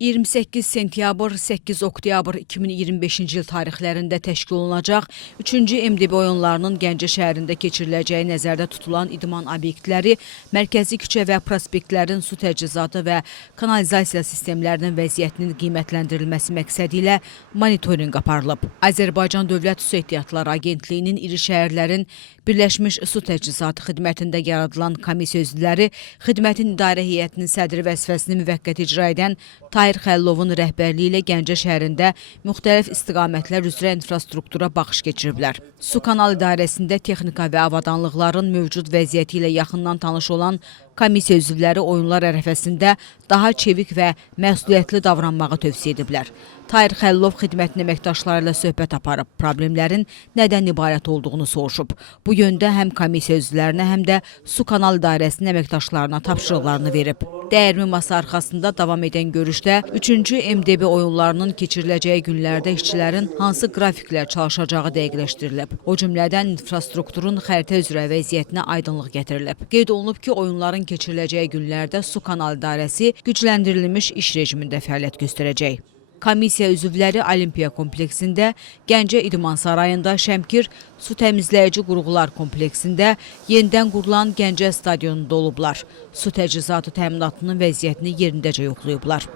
28 sentyabr, 8 oktyabr 2025-ci il tarixlərində təşkil olunacaq 3-cü MDB oyunlarının Gəncə şəhərində keçiriləcəyi nəzərdə tutulan idman obyektləri, mərkəzi küçə və prospektlərin su təchizatı və kanalizasiya sistemlərinin vəziyyətinin qiymətləndirilməsi məqsədi ilə monitorinq aparılıb. Azərbaycan Dövlət Su Ehtiyatları Agentliyinin iri şəhərlərin Birləşmiş Su Təchizatı xidmətində yaradılan komissiya üzvləri xidmətin idarə heyətinin sədri vəzifəsini müvəqqəti icra edən Tahir Xəllovun rəhbərliyi ilə Gəncə şəhərində müxtəlif istiqamətlər üzrə infrastruktura baxış keçiriblər. Su kanal idarəsində texnika və avadanlıqların mövcud vəziyyəti ilə yaxından tanış olan komissiya üzvləri oyunlar ərəfəsində daha çevik və məsuliyyətli davranmağı tövsiyə ediblər. Tahir Xəllov xidmətin əməkdaşları ilə söhbət aparıb, problemlərin nədən ibarət olduğunu soruşub. Bu yöndə həm komissiya üzvlərinə, həm də su kanal idarəsinin əməkdaşlarına tapşırıqlarını verib. Dəyirmi masa arxasında davam edən görüşdə 3-cü MDB oyunlarının keçiriləcəyi günlərdə işçilərin hansı qrafiklər çalışacağı dəqiqləşdirilib. O cümlədən infrastrukturun xəritə üzrə vəziyyətinə aydınlıq gətirilib. Qeyd olunub ki, oyunların keçiriləcəyi günlərdə su kanal idarəsi gücləndirilmiş iş rejimində fəaliyyət göstərəcək. Komissiya üzvləri Olimpiya kompleksində, Gəncə İdman Sarayında, Şəmkir su təmizləyici qurğular kompleksində, yenidən qurulan Gəncə stadionunda olublar. Su təchizatı təminatının vəziyyətini yerindəcə yoxlayıblar.